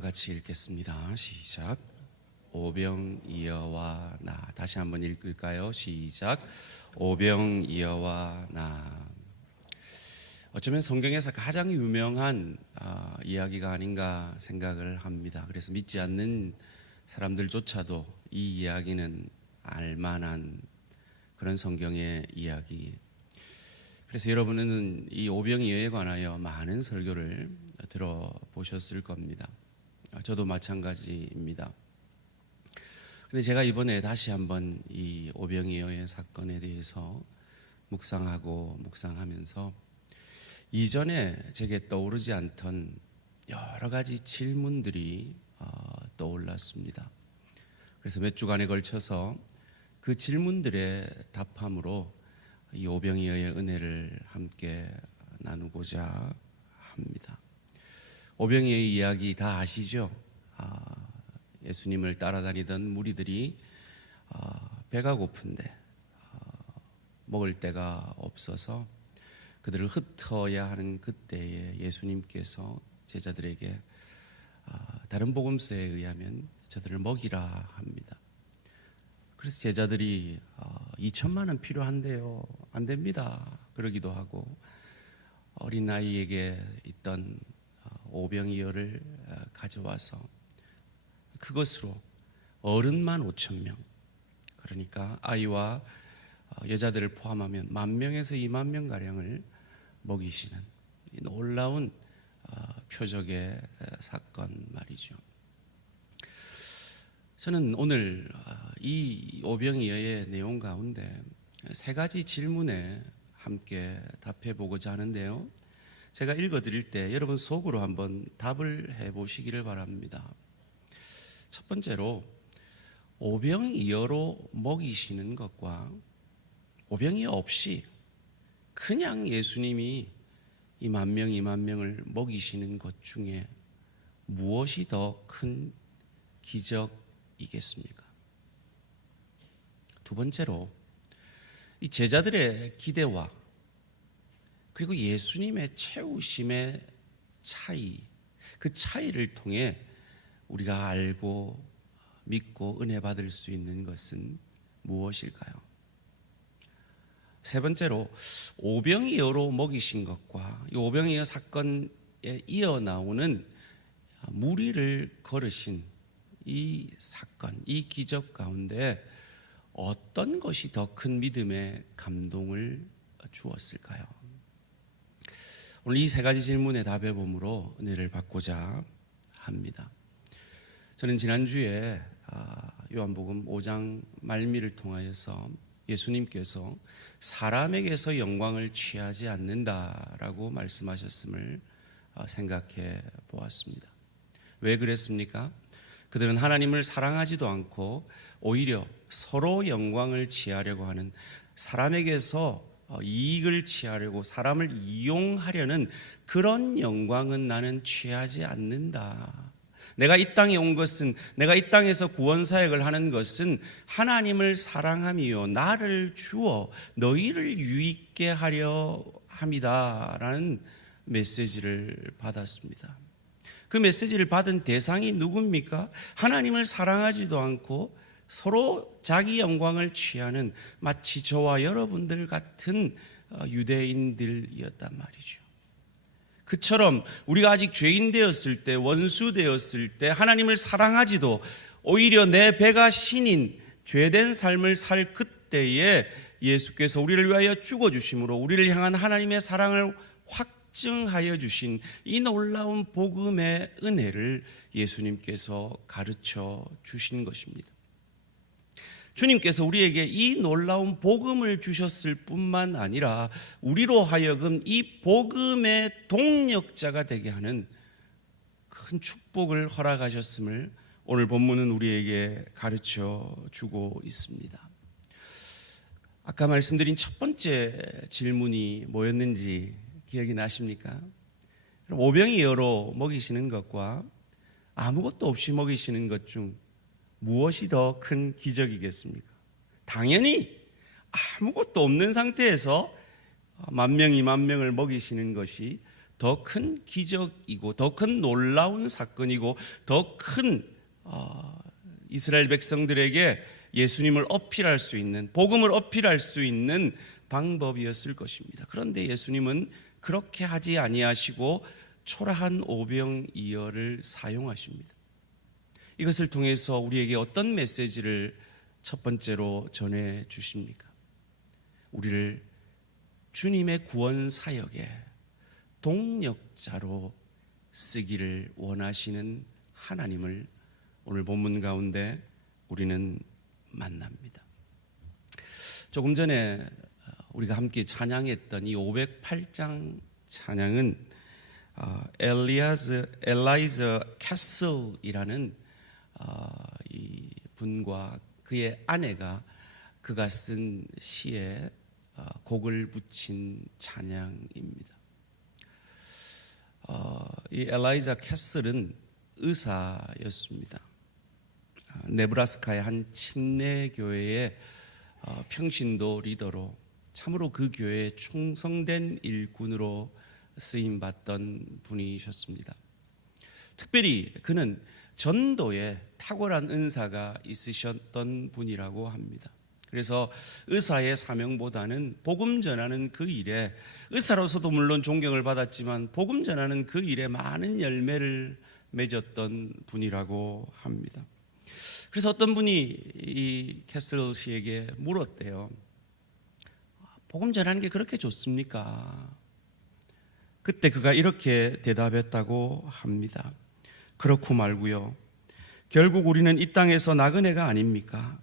같이 읽겠습니다. 시작. 오병이어와 나. 다시 한번 읽을까요? 시작. 오병이어와 나. 어쩌면 성경에서 가장 유명한 이야기가 아닌가 생각을 합니다. 그래서 믿지 않는 사람들조차도 이 이야기는 알만한 그런 성경의 이야기. 그래서 여러분은 이 오병이어에 관하여 많은 설교를 들어보셨을 겁니다. 저도 마찬가지입니다. 근데 제가 이번에 다시 한번 이 오병이어의 사건에 대해서 묵상하면서 이전에 제게 떠오르지 않던 여러 가지 질문들이 떠올랐습니다. 그래서 몇 주간에 걸쳐서 그 질문들의 답함으로 이 오병이어의 은혜를 함께 나누고자 합니다. 오병이어의 이야기 다 아시죠? 예수님을 따라다니던 무리들이 배가 고픈데 먹을 데가 없어서 그들을 흩어야 하는 그때에 예수님께서 제자들에게 다른 복음서에 의하면 저들을 먹이라 합니다. 그래서 제자들이 2천만 원 필요한데요, 안 됩니다 그러기도 하고, 어린 아이에게 있던 오병이어를 가져와서 그것으로 어른만 5천 명, 그러니까 아이와 여자들을 포함하면 10,000명에서 20,000명 가량을 먹이시는 이 놀라운 표적의 사건 말이죠. 저는 오늘 이 오병이어의 내용 가운데 세 가지 질문에 함께 답해 보고자 하는데요, 제가 읽어드릴 때 여러분 속으로 한번 답을 해보시기를 바랍니다. 첫 번째로, 오병이어로 먹이시는 것과 오병이어 없이 그냥 예수님이 이 10,000명, 20,000명을 먹이시는 것 중에 무엇이 더 큰 기적이겠습니까? 두 번째로, 이 제자들의 기대와 그리고 예수님의 채우심의 차이, 그 차이를 통해 우리가 알고 믿고 은혜 받을 수 있는 것은 무엇일까요? 세 번째로, 오병이어로 먹이신 것과 이 오병이어 사건에 이어 나오는 무리를 걸으신 이 사건, 이 기적 가운데 어떤 것이 더 큰 믿음의 감동을 주었을까요? 오늘 이 세 가지 질문에 답해 봄으로 은혜를 받고자 합니다. 저는 지난주에 요한복음 5장 말미를 통하여서 예수님께서 사람에게서 영광을 취하지 않는다라고 말씀하셨음을 생각해 보았습니다. 왜 그랬습니까? 그들은 하나님을 사랑하지도 않고 오히려 서로 영광을 취하려고 하는, 사람에게서 이익을 취하려고 사람을 이용하려는 그런 영광은 나는 취하지 않는다. 내가 이 땅에 온 것은, 내가 이 땅에서 구원사역을 하는 것은 하나님을 사랑함이요 나를 주어 너희를 유익게 하려 함이다 라는 메시지를 받았습니다. 그 메시지를 받은 대상이 누굽니까? 하나님을 사랑하지도 않고 서로 자기 영광을 취하는 마치 저와 여러분들 같은 유대인들이었단 말이죠. 그처럼 우리가 아직 죄인 되었을 때, 원수 되었을 때 하나님을 사랑하지도, 오히려 내 배가 신인 죄된 삶을 살 그때에 예수께서 우리를 위하여 죽어주심으로 우리를 향한 하나님의 사랑을 확증하여 주신 이 놀라운 복음의 은혜를 예수님께서 가르쳐 주신 것입니다. 주님께서 우리에게 이 놀라운 복음을 주셨을 뿐만 아니라 우리로 하여금 이 복음의 동력자가 되게 하는 큰 축복을 허락하셨음을 오늘 본문은 우리에게 가르쳐 주고 있습니다. 아까 말씀드린 첫 번째 질문이 뭐였는지 기억이 나십니까? 오병이어로 먹이시는 것과 아무것도 없이 먹이시는 것 중 무엇이 더 큰 기적이겠습니까? 당연히 아무것도 없는 상태에서 10,000명, 20,000명을 먹이시는 것이 더 큰 기적이고 더 큰 놀라운 사건이고 더 큰 이스라엘 백성들에게 예수님을 어필할 수 있는, 복음을 어필할 수 있는 방법이었을 것입니다. 그런데 예수님은 그렇게 하지 아니하시고 초라한 오병이어를 사용하십니다. 이것을 통해서 우리에게 어떤 메시지를 첫 번째로 전해 주십니까? 우리를 주님의 구원 사역에 동력자로 쓰기를 원하시는 하나님을 오늘 본문 가운데 우리는 만납니다. 조금 전에 우리가 함께 찬양했던 이 508장 찬양은 엘라이저 캐슬이라는 이 분과 그의 아내가 그가 쓴 시에 곡을 붙인 찬양입니다. 이 엘라이저 캐슬은 의사였습니다. 네브라스카의 한 침례 교회의 평신도 리더로 참으로 그 교회에 충성된 일꾼으로 쓰임 받던 분이셨습니다. 특별히 그는 전도에 탁월한 은사가 있으셨던 분이라고 합니다. 그래서 의사의 사명보다는 복음 전하는 그 일에, 의사로서도 물론 존경을 받았지만 복음 전하는 그 일에 많은 열매를 맺었던 분이라고 합니다. 그래서 어떤 분이 이 캐슬 씨에게 물었대요. 복음 전하는 게 그렇게 좋습니까? 그때 그가 이렇게 대답했다고 합니다. 그렇고 말고요. 결국 우리는 이 땅에서 나그네가 아닙니까?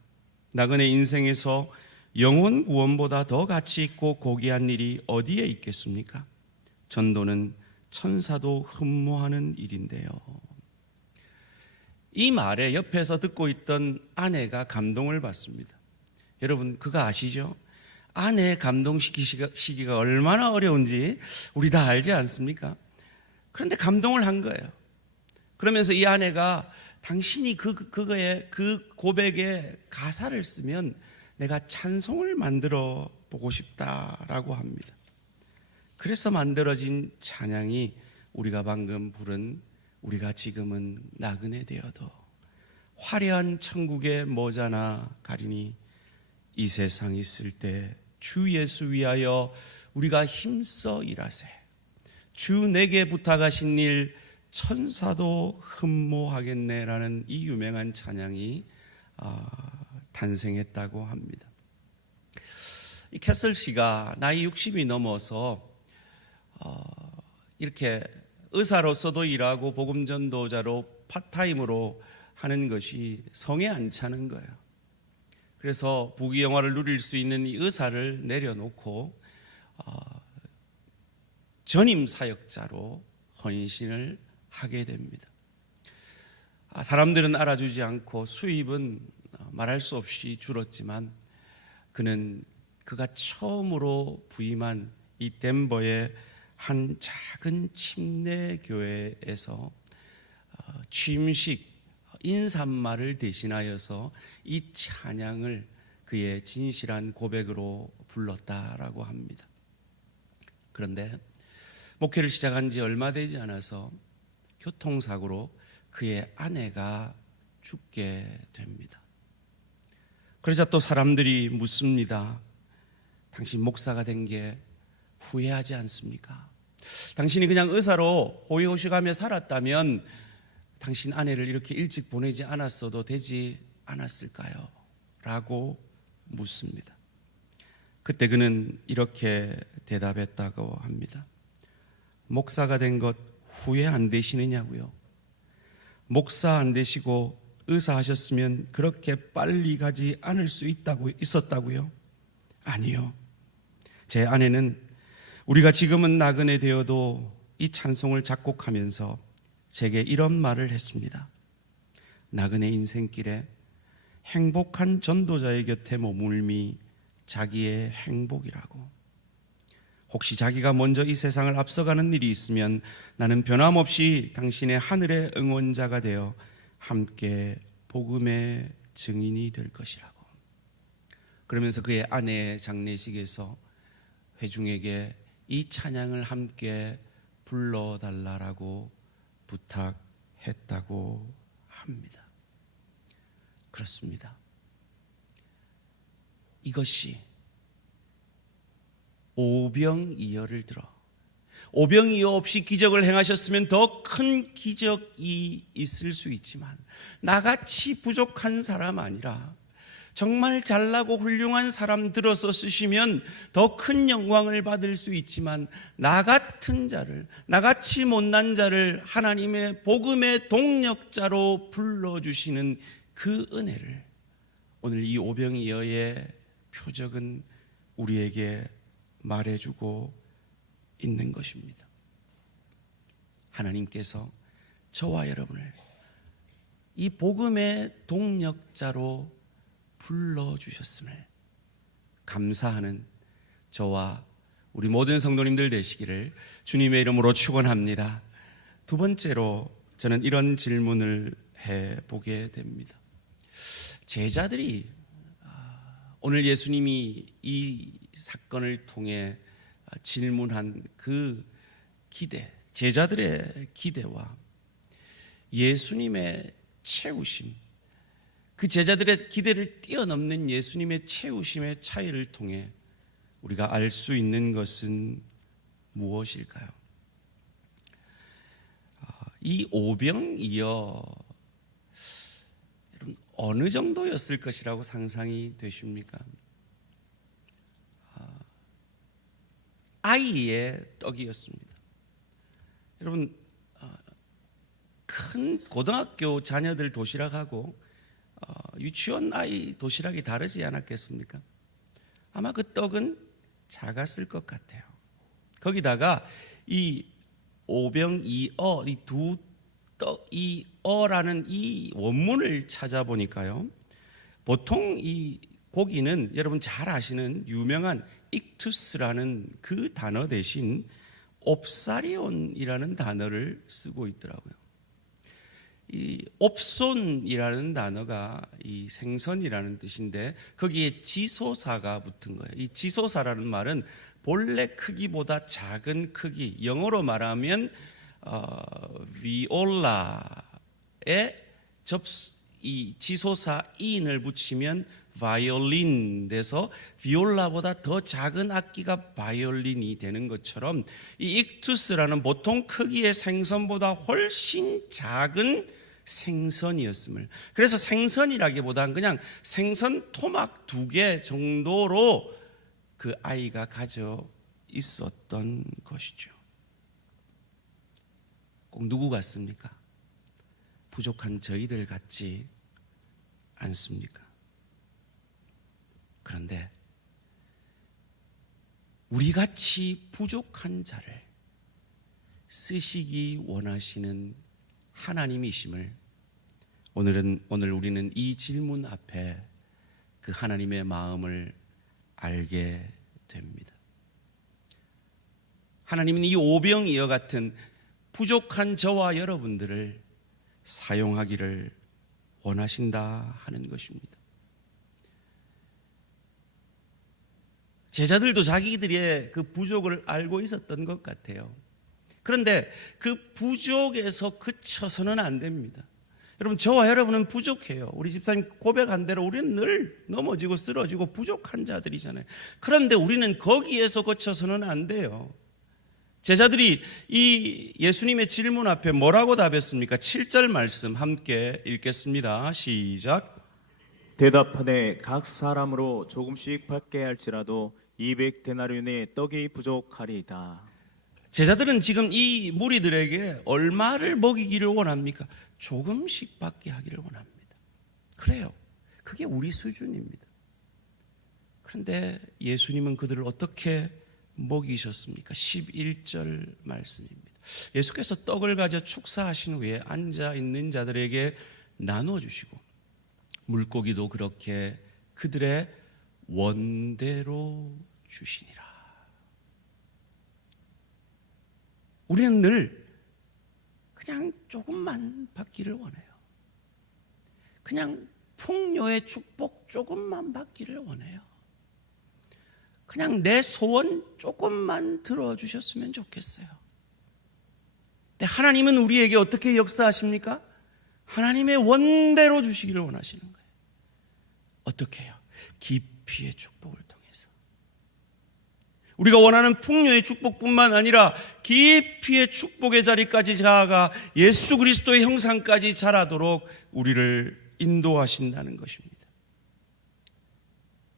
나그네 인생에서 영혼 구원보다 더 가치 있고 고귀한 일이 어디에 있겠습니까? 전도는 천사도 흠모하는 일인데요. 이 말에 옆에서 듣고 있던 아내가 감동을 받습니다. 여러분, 그거 아시죠? 아내 감동시키기가 얼마나 어려운지 우리 다 알지 않습니까? 그런데 감동을 한 거예요. 그러면서 이 아내가 당신이 그거에 그 고백에 가사를 쓰면 내가 찬송을 만들어 보고 싶다라고 합니다. 그래서 만들어진 찬양이 우리가 방금 부른 우리가 지금은 나그네 되어도 화려한 천국의 모자나 가리니 이 세상 있을 때 주 예수 위하여 우리가 힘써 일하세. 주 내게 부탁하신 일 천사도 흠모하겠네라는 이 유명한 찬양이 탄생했다고 합니다. 이 캐슬 씨가 나이 60이 넘어서 이렇게 의사로서도 일하고 복음 전도자로 파타임으로 하는 것이 성에 안 차는 거예요. 그래서 부귀영화를 누릴 수 있는 이 의사를 내려놓고 전임 사역자로 헌신을 하게 됩니다. 사람들은 알아주지 않고 수입은 말할 수 없이 줄었지만 그가 처음으로 부임한 이 덴버의 한 작은 침례 교회에서 취임식 인사말을 대신하여서 이 찬양을 그의 진실한 고백으로 불렀다라고 합니다. 그런데 목회를 시작한 지 얼마 되지 않아서 교통사고로 그의 아내가 죽게 됩니다. 그러자 또 사람들이 묻습니다. 당신 목사가 된 게 후회하지 않습니까? 당신이 그냥 의사로 호의호식하며 살았다면 당신 아내를 이렇게 일찍 보내지 않았어도 되지 않았을까요? 라고 묻습니다. 그때 그는 이렇게 대답했다고 합니다. 목사가 된 것 후회 안 되시느냐고요? 목사 안 되시고 의사 하셨으면 그렇게 빨리 가지 않을 수 있었다고요? 아니요. 제 아내는 우리가 지금은 나그네 되어도 이 찬송을 작곡하면서 제게 이런 말을 했습니다. 나그네 인생길에 행복한 전도자의 곁에 머물미 자기의 행복이라고. 혹시 자기가 먼저 이 세상을 앞서가는 일이 있으면 나는 변함없이 당신의 하늘의 응원자가 되어 함께 복음의 증인이 될 것이라고. 그러면서 그의 아내의 장례식에서 회중에게 이 찬양을 함께 불러달라고 부탁했다고 합니다. 그렇습니다. 이것이 오병이어를 들어 오병이어 없이 기적을 행하셨으면 더 큰 기적이 있을 수 있지만 나같이 부족한 사람 아니라 정말 잘나고 훌륭한 사람 들어서 쓰시면 더 큰 영광을 받을 수 있지만 나 같은 자를, 나같이 못난 자를 하나님의 복음의 동력자로 불러주시는 그 은혜를 오늘 이 오병이어의 표적은 우리에게 말해주고 있는 것입니다. 하나님께서 저와 여러분을 이 복음의 동력자로 불러주셨음을 감사하는 저와 우리 모든 성도님들 되시기를 주님의 이름으로 축원합니다. 두 번째로 저는 이런 질문을 해보게 됩니다. 제자들이 오늘 예수님이 이 사건을 통해 질문한 그 기대, 제자들의 기대와 예수님의 채우심, 그 제자들의 기대를 뛰어넘는 예수님의 채우심의 차이를 통해 우리가 알 수 있는 것은 무엇일까요? 이 오병이어 여러분 어느 정도였을 것이라고 상상이 되십니까? 아이의 떡이었습니다. 여러분 큰 고등학교 자녀들 도시락하고 유치원 아이 도시락이 다르지 않았겠습니까? 아마 그 떡은 작았을 것 같아요. 거기다가 이 오병이어, 이 두 떡, 이 어라는 이 원문을 찾아보니까요, 보통 이 고기는 여러분 잘 아시는 유명한 익투스라는 그 단어 대신 옵사리온이라는 단어를 쓰고 있더라고요. 이 옵손이라는 단어가 이 생선이라는 뜻인데 거기에 지소사가 붙은 거예요. 이 지소사라는 말은 본래 크기보다 작은 크기, 영어로 말하면 비올라에 이 지소사 인을 붙이면 바이올린 돼서 비올라보다 더 작은 악기가 바이올린이 되는 것처럼 이 익투스라는 보통 크기의 생선보다 훨씬 작은 생선이었음을, 그래서 생선이라기보다는 그냥 생선 토막 2개 정도로 그 아이가 가져 있었던 것이죠. 꼭 누구 같습니까? 부족한 저희들 같지 않습니까? 그런데 우리같이 부족한 자를 쓰시기 원하시는 하나님이심을 오늘 우리는 이 질문 앞에 그 하나님의 마음을 알게 됩니다. 하나님은 이 오병이어 같은 부족한 저와 여러분들을 사용하기를 원하신다 하는 것입니다. 제자들도 자기들의 그 부족을 알고 있었던 것 같아요. 그런데 그 부족에서 그쳐서는 안 됩니다. 여러분, 저와 여러분은 부족해요. 우리 집사님 고백한 대로 우리는 늘 넘어지고 쓰러지고 부족한 자들이잖아요. 그런데 우리는 거기에서 그쳐서는 안 돼요. 제자들이 이 예수님의 질문 앞에 뭐라고 답했습니까? 7절 말씀 함께 읽겠습니다. 시작. 대답하되 각 사람으로 조금씩 받게 할지라도 200데나리온의 떡이 부족하리이다. 제자들은 지금 이 무리들에게 얼마를 먹이기를 원합니까? 조금씩 받게 하기를 원합니다. 그래요. 그게 우리 수준입니다. 그런데 예수님은 그들을 어떻게 먹이셨습니까? 11절 말씀입니다. 예수께서 떡을 가져 축사하신 후에 앉아있는 자들에게 나누어 주시고 물고기도 그렇게 그들의 원대로 주시니라. 우리는 늘 그냥 조금만 받기를 원해요. 그냥 풍요의 축복 조금만 받기를 원해요. 그냥 내 소원 조금만 들어주셨으면 좋겠어요. 근데 하나님은 우리에게 어떻게 역사하십니까? 하나님의 원대로 주시기를 원하시는 거예요. 어떻게 해요? 깊이의 축복을 통해서. 우리가 원하는 풍요의 축복뿐만 아니라 깊이의 축복의 자리까지 자라가 예수 그리스도의 형상까지 자라도록 우리를 인도하신다는 것입니다.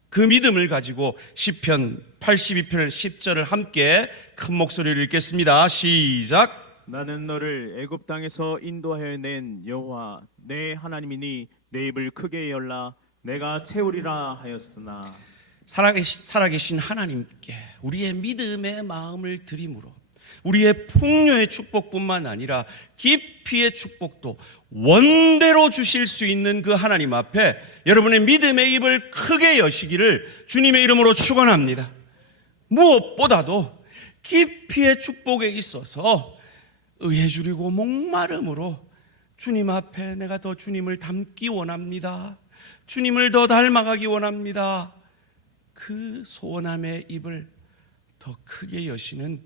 그 믿음을 가지고 시편 82편 10절을 함께 큰 목소리로 읽겠습니다. 시작. 나는 너를 애굽 땅에서 인도하여 낸 여호와 내 하나님이니 내 입을 크게 열라 내가 채우리라 하였으나. 살아계신 하나님께 우리의 믿음의 마음을 드림으로 우리의 풍요의 축복뿐만 아니라 깊이의 축복도 원대로 주실 수 있는 그 하나님 앞에 여러분의 믿음의 입을 크게 여시기를 주님의 이름으로 축원합니다. 무엇보다도 깊이의 축복에 있어서 의에 주리고 목마름으로 주님 앞에 내가 더 주님을 닮기 원합니다. 주님을 더 닮아가기 원합니다. 그 소원함의 입을 더 크게 여시는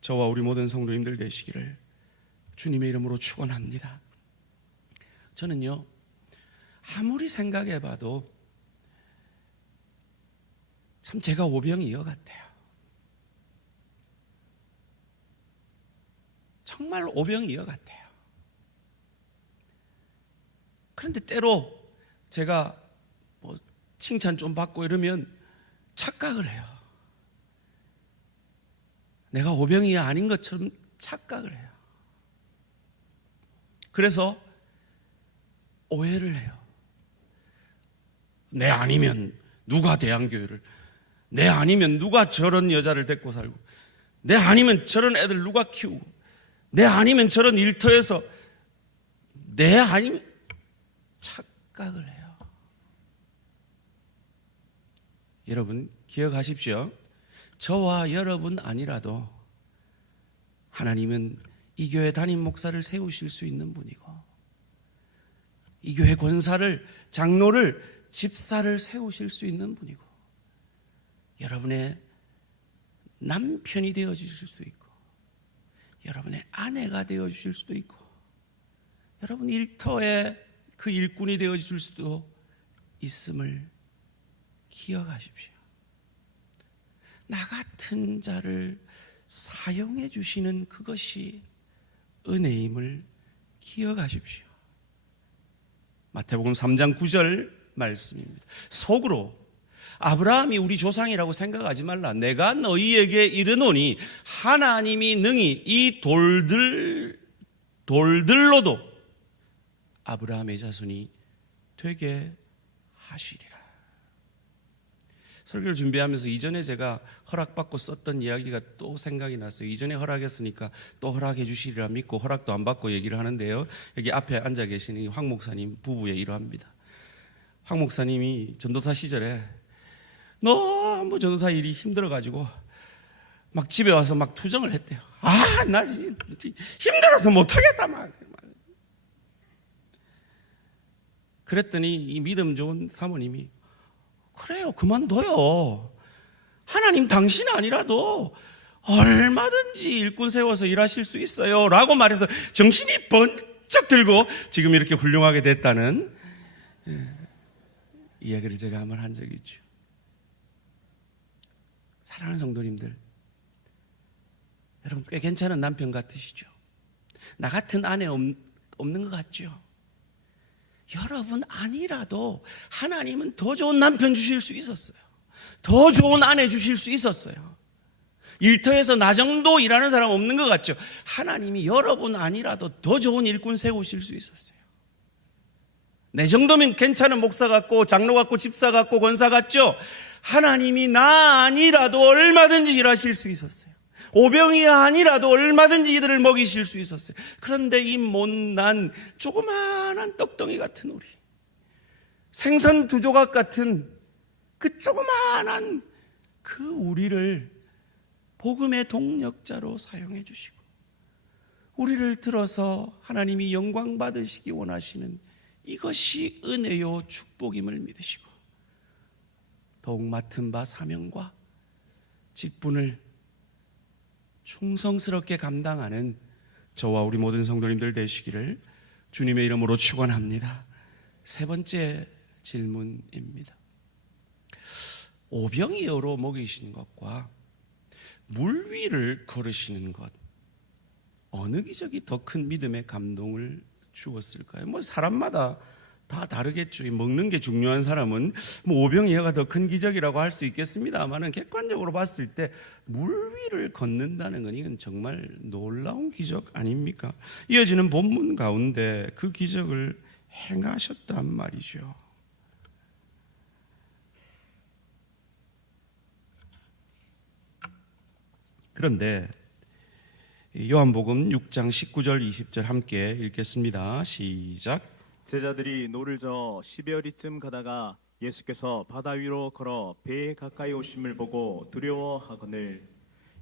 저와 우리 모든 성도님들 되시기를 주님의 이름으로 축원합니다. 저는요, 아무리 생각해봐도 참 제가 오병이어 같아요. 정말 오병이어 같아요. 그런데 때로 제가 뭐 칭찬 좀 받고 이러면 착각을 해요. 내가 오병이어 아닌 것처럼 착각을 해요. 그래서 오해를 해요. 내 아니면 누가 대한교회를, 내 아니면 누가 저런 여자를 데리고 살고, 내 아니면 저런 애들 누가 키우고, 내 아니면 저런 일터에서, 내 아니면 착각을 해요. 여러분 기억하십시오. 저와 여러분 아니라도 하나님은 이 교회 담임 목사를 세우실 수 있는 분이고 이 교회 권사를, 장로를, 집사를 세우실 수 있는 분이고 여러분의 남편이 되어주실 수도 있고 여러분의 아내가 되어주실 수도 있고 여러분 일터의 그 일꾼이 되어주실 수도 있음을 기억하십시오. 나 같은 자를 사용해 주시는 그것이 은혜임을 기억하십시오. 마태복음 3장 9절 말씀입니다. 속으로 아브라함이 우리 조상이라고 생각하지 말라. 내가 너희에게 이르노니 하나님이 능히 이 돌들로도 아브라함의 자손이 되게 하시리라. 설교를 준비하면서 이전에 제가 허락받고 썼던 이야기가 또 생각이 났어요. 이전에 허락했으니까 또 허락해 주시리라 믿고 허락도 안 받고 얘기를 하는데요. 여기 앞에 앉아 계시는 황 목사님 부부의 일화입니다. 황 목사님이 전도사 시절에 너무 전도사 일이 힘들어가지고 막 집에 와서 막 투정을 했대요. 아, 나 힘들어서 못하겠다 막. 그랬더니 이 믿음 좋은 사모님이 그래요, 그만둬요. 하나님 당신 아니라도 얼마든지 일꾼 세워서 일하실 수 있어요 라고 말해서 정신이 번쩍 들고 지금 이렇게 훌륭하게 됐다는 이야기를 제가 한번 한 적이 있죠. 사랑하는 성도님들, 여러분 꽤 괜찮은 남편 같으시죠? 나 같은 아내 없는 것 같죠? 여러분 아니라도 하나님은 더 좋은 남편 주실 수 있었어요. 더 좋은 아내 주실 수 있었어요. 일터에서 나 정도 일하는 사람 없는 것 같죠? 하나님이 여러분 아니라도 더 좋은 일꾼 세우실 수 있었어요. 내 정도면 괜찮은 목사 같고 장로 같고 집사 같고 권사 같죠? 하나님이 나 아니라도 얼마든지 일하실 수 있었어요. 오병이 아니라도 얼마든지 이들을 먹이실 수 있었어요. 그런데 이 못난 조그마한 떡덩이 같은 우리, 생선 두 조각 같은 그 조그마한 그 우리를 복음의 동력자로 사용해 주시고 우리를 들어서 하나님이 영광 받으시기 원하시는 이것이 은혜요 축복임을 믿으시고 더욱 맡은 바 사명과 직분을 충성스럽게 감당하는 저와 우리 모든 성도님들 되시기를 주님의 이름으로 축원합니다. 세 번째 질문입니다. 오병이어로 먹이신 것과 물 위를 걸으시는 것, 어느 기적이 더 큰 믿음의 감동을 주었을까요? 뭐 사람마다 다 다르겠죠. 먹는 게 중요한 사람은 뭐 오병이어가 더 큰 기적이라고 할 수 있겠습니다만은, 객관적으로 봤을 때 물 위를 걷는다는 건 이건 정말 놀라운 기적 아닙니까? 이어지는 본문 가운데 그 기적을 행하셨단 말이죠. 그런데 요한복음 6장 19절 20절 함께 읽겠습니다. 시작. 제자들이 노를 저 시베어리쯤 가다가 예수께서 바다 위로 걸어 배에 가까이 오심을 보고 두려워하거늘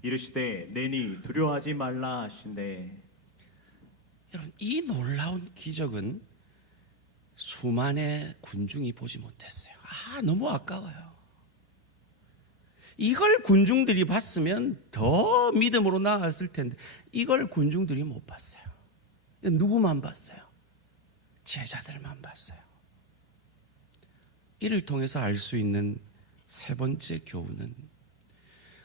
이르시되 내니 두려워하지 말라 하신대. 여러분, 이 놀라운 기적은 수많은 군중이 보지 못했어요. 너무 아까워요. 이걸 군중들이 봤으면 더 믿음으로 나아갔을 텐데 이걸 군중들이 못 봤어요. 누구만 봤어요? 제자들만 봤어요. 이를 통해서 알 수 있는 세 번째 교훈은,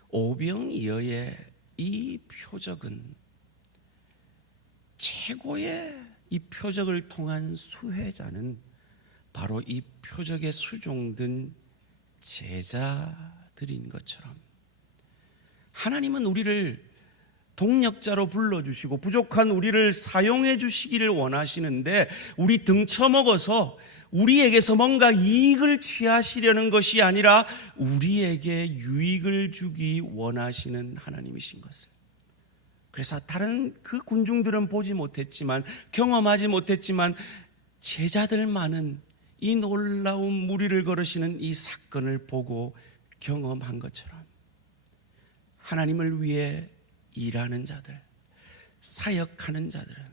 오병이어의 이 표적은 최고의 이 표적을 통한 수혜자는 바로 이 표적에 수종된 제자들인 것처럼, 하나님은 우리를 동력자로 불러주시고 부족한 우리를 사용해 주시기를 원하시는데, 우리 등쳐먹어서 우리에게서 뭔가 이익을 취하시려는 것이 아니라 우리에게 유익을 주기 원하시는 하나님이신 것을, 그래서 다른 그 군중들은 보지 못했지만, 경험하지 못했지만 제자들만은 이 놀라운 무리를 걸으시는 이 사건을 보고 경험한 것처럼, 하나님을 위해 일하는 자들, 사역하는 자들은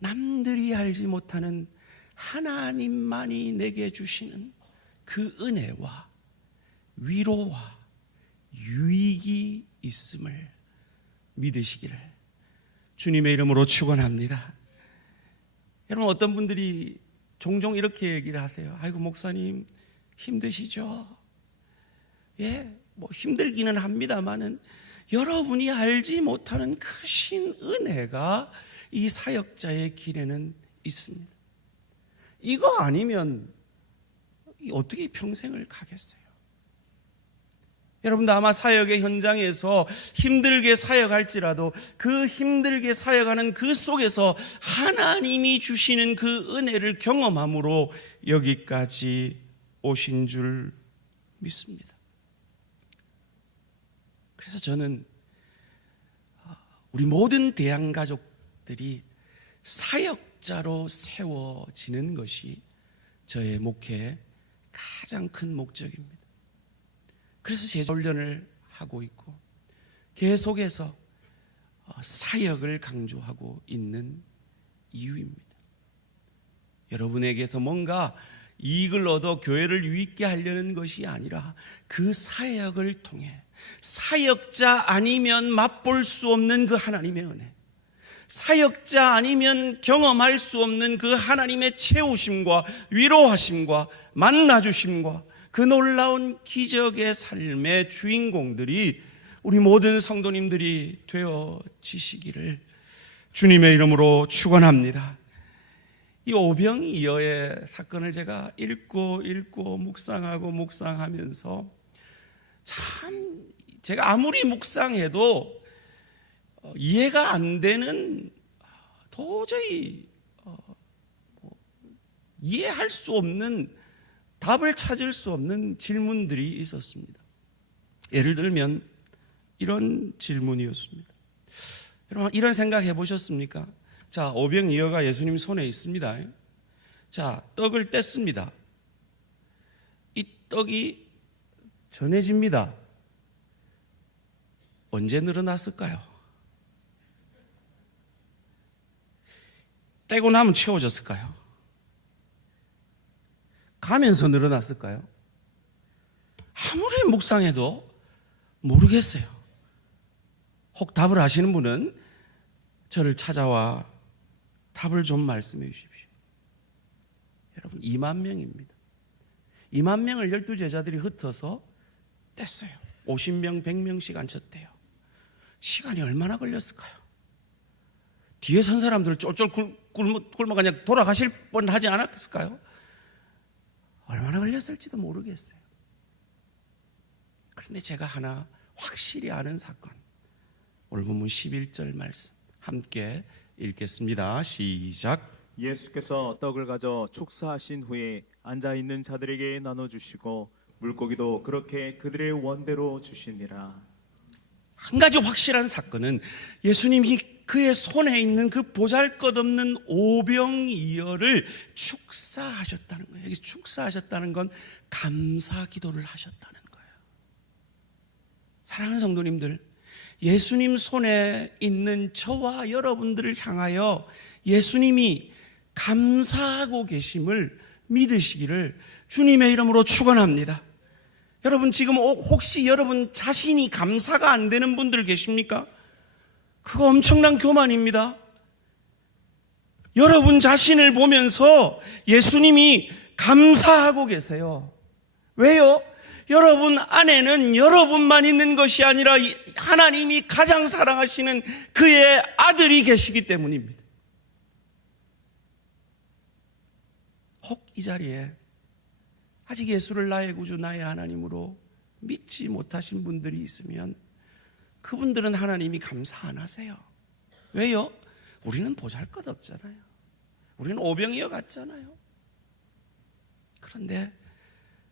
남들이 알지 못하는 하나님만이 내게 주시는 그 은혜와 위로와 유익이 있음을 믿으시기를 주님의 이름으로 축원합니다. 여러분, 어떤 분들이 종종 이렇게 얘기를 하세요. 아이고 목사님 힘드시죠? 예, 뭐 힘들기는 합니다만은 여러분이 알지 못하는 크신 은혜가 이 사역자의 길에는 있습니다. 이거 아니면 어떻게 평생을 가겠어요? 여러분도 아마 사역의 현장에서 힘들게 사역할지라도 그 힘들게 사역하는 그 속에서 하나님이 주시는 그 은혜를 경험함으로 여기까지 오신 줄 믿습니다. 그래서 저는 우리 모든 대한가족들이 사역자로 세워지는 것이 저의 목회의 가장 큰 목적입니다. 그래서 제자훈련을 하고 있고 계속해서 사역을 강조하고 있는 이유입니다. 여러분에게서 뭔가 이익을 얻어 교회를 유익게 하려는 것이 아니라 그 사역을 통해 사역자 아니면 맛볼 수 없는 그 하나님의 은혜, 사역자 아니면 경험할 수 없는 그 하나님의 채우심과 위로하심과 만나주심과 그 놀라운 기적의 삶의 주인공들이 우리 모든 성도님들이 되어지시기를 주님의 이름으로 축원합니다. 이 오병이어의 사건을 제가 읽고 묵상하면서 참 제가 아무리 묵상해도 이해가 안 되는, 도저히 이해할 수 없는, 답을 찾을 수 없는 질문들이 있었습니다. 예를 들면 이런 질문이었습니다. 여러분, 이런 생각 해보셨습니까? 자, 오병이어가 예수님 손에 있습니다. 자, 떡을 뗐습니다. 이 떡이 전해집니다. 언제 늘어났을까요? 떼고 나면 채워졌을까요? 가면서 늘어났을까요? 아무리 묵상해도 모르겠어요. 혹 답을 아시는 분은 저를 찾아와 답을 좀 말씀해 주십시오. 여러분 2만 명입니다. 2만 명을 12제자들이 흩어서 뗐어요. 50명, 100명씩 앉혔대요. 시간이 얼마나 걸렸을까요? 뒤에 선 사람들 쫄쫄 굶어 그냥 돌아가실 뻔하지 않았을까요? 얼마나 걸렸을지도 모르겠어요. 그런데 제가 하나 확실히 아는 사건, 오늘 본문 11절 말씀 함께 읽겠습니다. 시작. 예수께서 떡을 가져 축사하신 후에 앉아있는 자들에게 나눠주시고 물고기도 그렇게 그들의 원대로 주시니라. 한 가지 확실한 사건은 예수님이 그의 손에 있는 그 보잘것없는 오병이어를 축사하셨다는 거예요. 여기 축사하셨다는 건 감사 기도를 하셨다는 거예요. 사랑하는 성도님들, 예수님 손에 있는 저와 여러분들을 향하여 예수님이 감사하고 계심을 믿으시기를 주님의 이름으로 축원합니다. 여러분 지금 혹시 여러분 자신이 감사가 안 되는 분들 계십니까? 그거 엄청난 교만입니다. 여러분 자신을 보면서 예수님이 감사하고 계세요. 왜요? 여러분 안에는 여러분만 있는 것이 아니라 하나님이 가장 사랑하시는 그의 아들이 계시기 때문입니다. 혹 이 자리에 아직 예수를 나의 구주 나의 하나님으로 믿지 못하신 분들이 있으면 그분들은 하나님이 감사 안 하세요. 왜요? 우리는 보잘것없잖아요. 우리는 오병이어 같잖아요. 그런데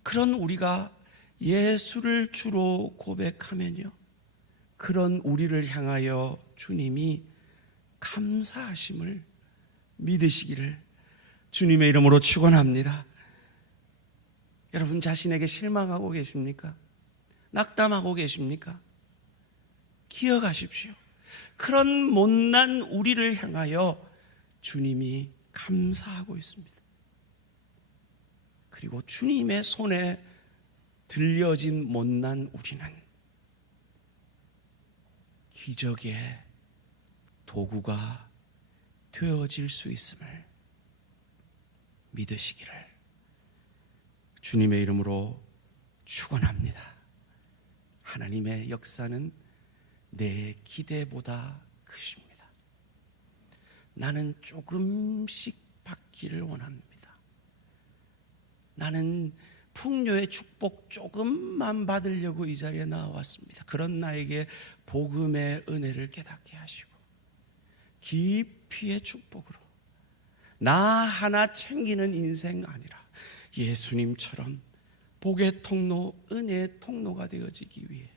그런 우리가 예수를 주로 고백하면요, 그런 우리를 향하여 주님이 감사하심을 믿으시기를 주님의 이름으로 축원합니다. 여러분 자신에게 실망하고 계십니까? 낙담하고 계십니까? 기억하십시오. 그런 못난 우리를 향하여 주님이 감사하고 있습니다. 그리고 주님의 손에 들려진 못난 우리는 기적의 도구가 되어질 수 있음을 믿으시기를 주님의 이름으로 축원합니다. 하나님의 역사는 내 기대보다 크십니다. 나는 조금씩 받기를 원합니다. 나는 풍요의 축복 조금만 받으려고 이 자리에 나왔습니다. 그런 나에게 복음의 은혜를 깨닫게 하시고 깊이의 축복으로 나 하나 챙기는 인생 아니라 예수님처럼 복의 통로, 은혜의 통로가 되어지기 위해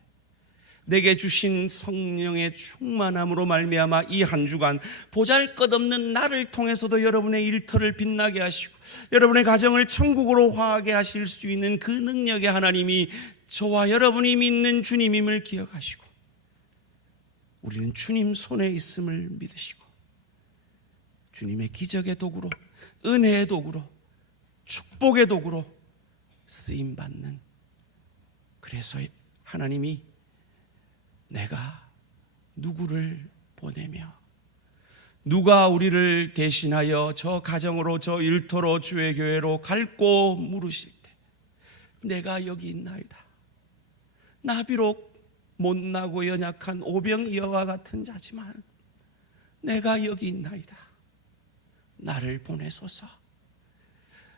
내게 주신 성령의 충만함으로 말미암아 이 한 주간 보잘것없는 나를 통해서도 여러분의 일터를 빛나게 하시고 여러분의 가정을 천국으로 화하게 하실 수 있는 그 능력의 하나님이 저와 여러분이 믿는 주님임을 기억하시고 우리는 주님 손에 있음을 믿으시고 주님의 기적의 도구로, 은혜의 도구로, 축복의 도구로 쓰임받는, 그래서 하나님이 내가 누구를 보내며 누가 우리를 대신하여 저 가정으로 저 일터로 주의 교회로 갈고 물으실 때 내가 여기 있나이다. 나 비록 못나고 연약한 오병이어와 같은 자지만 내가 여기 있나이다. 나를 보내소서.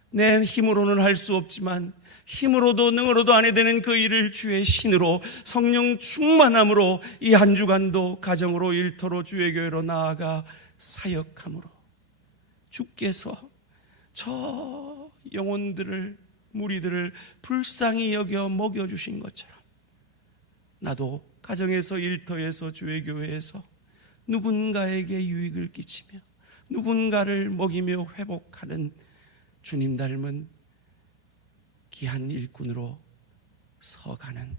내 힘으로는 할 수 없지만 힘으로도 능으로도 안 해되는 그 일을 주의 신으로 성령 충만함으로 이 한 주간도 가정으로 일터로 주의 교회로 나아가 사역함으로 주께서 저 영혼들을 무리들을 불쌍히 여겨 먹여주신 것처럼 나도 가정에서 일터에서 주의 교회에서 누군가에게 유익을 끼치며 누군가를 먹이며 회복하는 주님 닮은 귀한 일꾼으로 서가는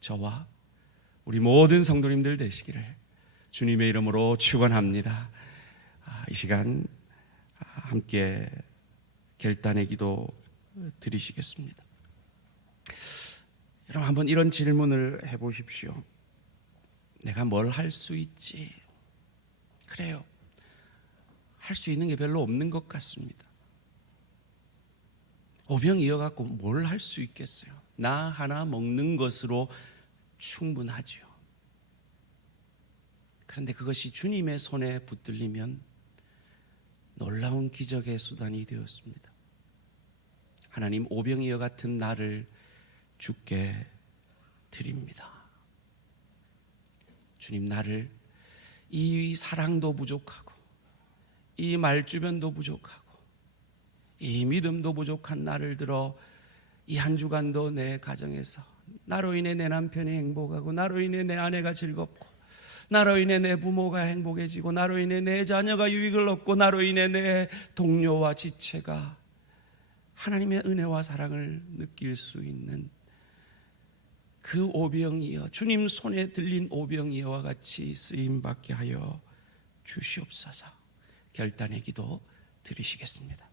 저와 우리 모든 성도님들 되시기를 주님의 이름으로 축원합니다. 이 시간 함께 결단의 기도 드리시겠습니다. 여러분 한번 이런 질문을 해보십시오. 내가 뭘 할 수 있지? 그래요. 할 수 있는 게 별로 없는 것 같습니다. 오병 이어갖고 뭘 할 수 있겠어요? 나 하나 먹는 것으로 충분하죠. 그런데 그것이 주님의 손에 붙들리면 놀라운 기적의 수단이 되었습니다. 하나님, 오병이어 같은 나를 주께 드립니다. 주님, 나를 이 사랑도 부족하고 이 말주변도 부족하고 이 믿음도 부족한 나를 들어 이 한 주간도 내 가정에서 나로 인해 내 남편이 행복하고 나로 인해 내 아내가 즐겁고 나로 인해 내 부모가 행복해지고 나로 인해 내 자녀가 유익을 얻고 나로 인해 내 동료와 지체가 하나님의 은혜와 사랑을 느낄 수 있는 그 오병이어, 주님 손에 들린 오병이어와 같이 쓰임받게 하여 주시옵소서. 결단의 기도 드리시겠습니다.